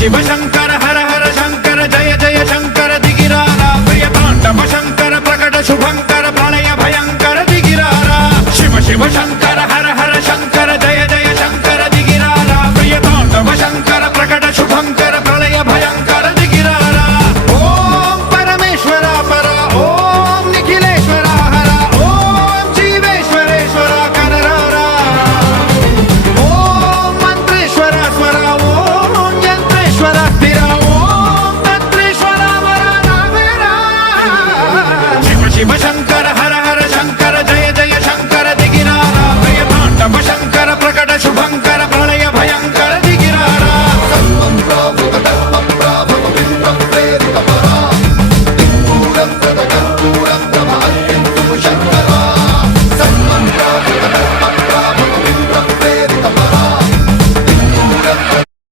शिव शंकर हर हर शंकर जय जय शंकर दिगिरारा प्रिय तांडव शंकर प्रकट शुभंकर प्रलय भयंकर दिगिरारा शिव शिव शंकर